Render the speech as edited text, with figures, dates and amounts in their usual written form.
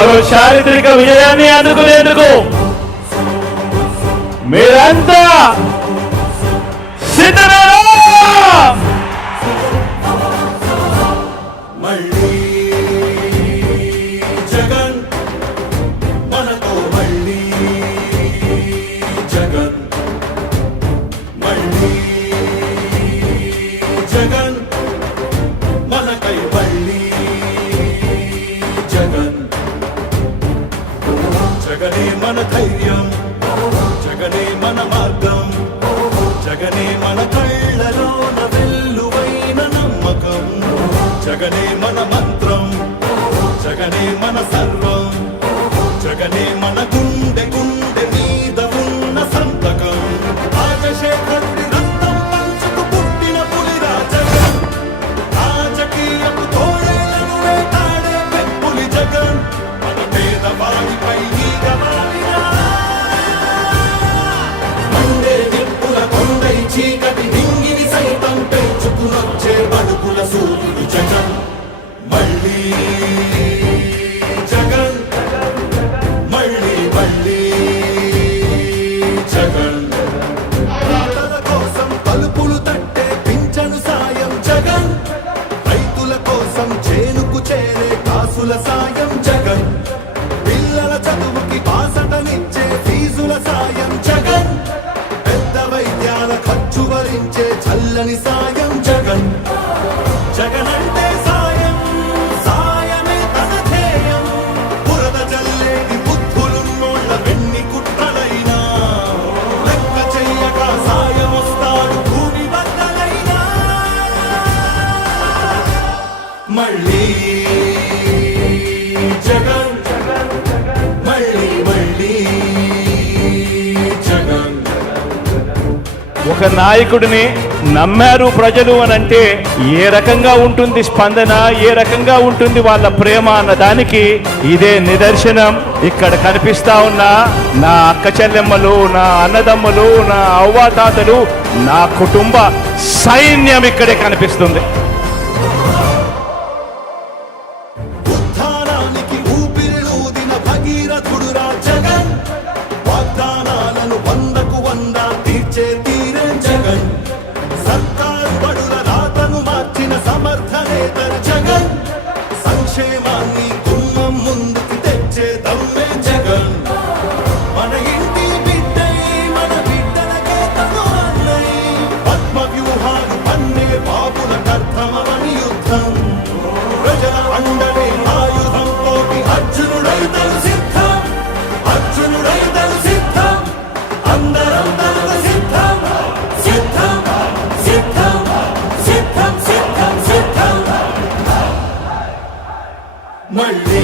మరో చారిత్రక విజయాన్ని అందుకునేందుకు మీరంతా సిద్ధమేనా? మళ్ళీ జగన్ మనతో, మళ్ళీ జగన్, మళ్ళీ జగన్ మనకై, మళ్ళీ జగన్. జగనే మన ధైర్యం, జగనే మన మార్గం, జగనే మన కళ్ళలోన వెల్లువైన నమ్మకం, జగనే మన మంత్రం, జగనే మన సర్వం, జగనే మన గుండె గుండె మీద ఉన్న సంతకం. రాజశేఖరుడి రక్తం పంచుకు పుట్టిన పులిరా జగన్, రాజకీయపు తోడేలను వేటాడే పెప్పులి జగన్, మన పేదవాడిపై ఈగ వాలినా. మండే నిప్పుల కొండై చీకటి నింగిని సైతం పెంచుకునొచ్చే బడుగుల సూర్యుడు జగన్. మళ్ళీ జగన్, మళ్ళీ మళ్ళీ జగన్. పేదల కోసం తలుపులు తట్టే పింఛను సాయం జగన్, రైతుల కోసం చేనుకు చేరే కాసుల సాయం జగన్, పిల్లల చదువుకి బాసటనిచ్చే ఫీజుల సాయం జగన్, పెద్ద వైద్యాల ఖర్చు భరించే చల్లని సాయం జగన్. జగన్ అంటే సాయం, సాయమే తన ధ్యేయం. బురద జల్లేని బుద్ధులున్నోళ్ళ వెన్ని కుట్రలైనా లెక్క చెయ్యక సాయం వస్తాడు భూమి బద్దలైనా. మళ్ళీ జగన్, మళ్ళీ మళ్ళీ జగన్. ఒక నాయకుడిని నమ్మారు ప్రజలు అని అంటే ఏ రకంగా ఉంటుంది స్పందన, ఏ రకంగా ఉంటుంది వాళ్ళ ప్రేమ అన్న దానికి ఇదే నిదర్శనం. ఇక్కడ కనిపిస్తా ఉన్న నా అక్క చెల్లెమ్మలు, నా అన్నదమ్ములు, నా అవ్వాతాతలు, నా కుటుంబ సైన్యం ఇక్కడే కనిపిస్తుంది. ఉత్థానానికి ఊపిరిలూదిన భగీరథుడురా జగన్, వాగ్దానాలను 100కు 100 తీర్చే తీరే జగన్, సర్కారు బడుల రాతను మార్చిన సమర్థ నేత జగన్, సంక్షేమాన్ని గుమ్మం ముందుకు తెచ్చే దమ్మే జగన్. మన ఇంటి బిడ్డై, మన బిడ్డలకే తను అన్నై, పద్మ వ్యూహాలు పన్నే బాబుల కర్తమని యుద్ధం, ప్రజల అండనే ఆయుధంతో అర్జునుడైతను సిద్ధం, అర్జునుడైతను సిద్ధం, అందరం తనకు సిద్ధం, సిద్ధం సిద్ధం సిద్ధం సిద్ధం సిద్ధం. మళ్ళీ